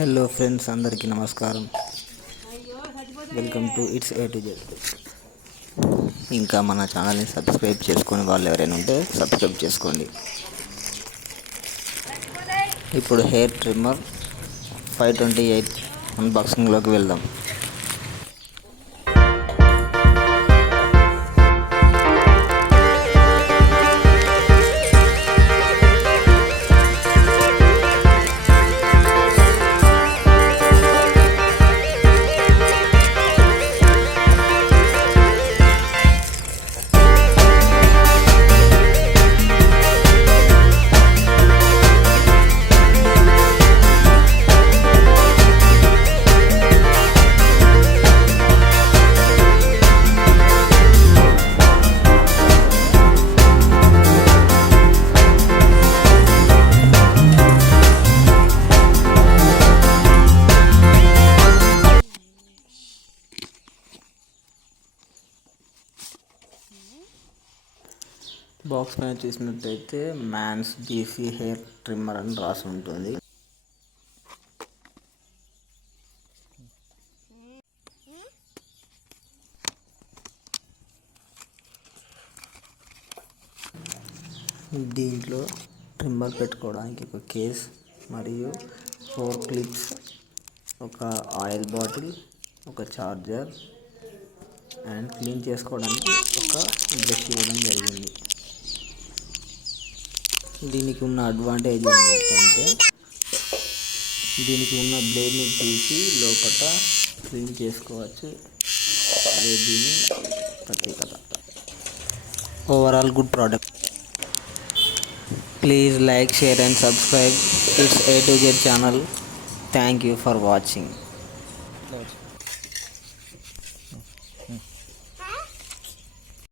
Hello friends, అందరికీ నమస్కారం. Welcome to it's A to Z. ఇంకా మన ఛానల్ని సబ్స్క్రైబ్ చేసుకుని వాళ్ళు ఎవరైనా ఉంటే సబ్స్క్రైబ్ చేసుకోండి. ఇప్పుడు హెయిర్ ట్రిమ్మర్ 528 అన్బాక్సింగ్లోకి వెళ్దాం. బాక్స్ పైన చూసినట్టయితే మ్యాన్స్ డీసీ హెయిర్ ట్రిమ్మర్ అని రాసి ఉంటుంది. దీంట్లో ట్రిమ్మర్ పెట్టుకోవడానికి ఒక కేస్ మరియు 4 క్లిప్స్, ఒక ఆయిల్ బాటిల్, ఒక చార్జర్ అండ్ క్లీన్ చేసుకోవడానికి ఒక బ్రష్ ఇవ్వడం జరిగింది. దీనికి ఉన్న అడ్వాంటేజ్ ఏంటంటే దీనికి ఉన్న బ్లేడ్ని తీసి లోపల క్లీన్ చేసుకోవచ్చు. అదే దీని ప్రత్యేకత. Overall good product. Please like, share and subscribe it's A to Z channel. Thank you for watching.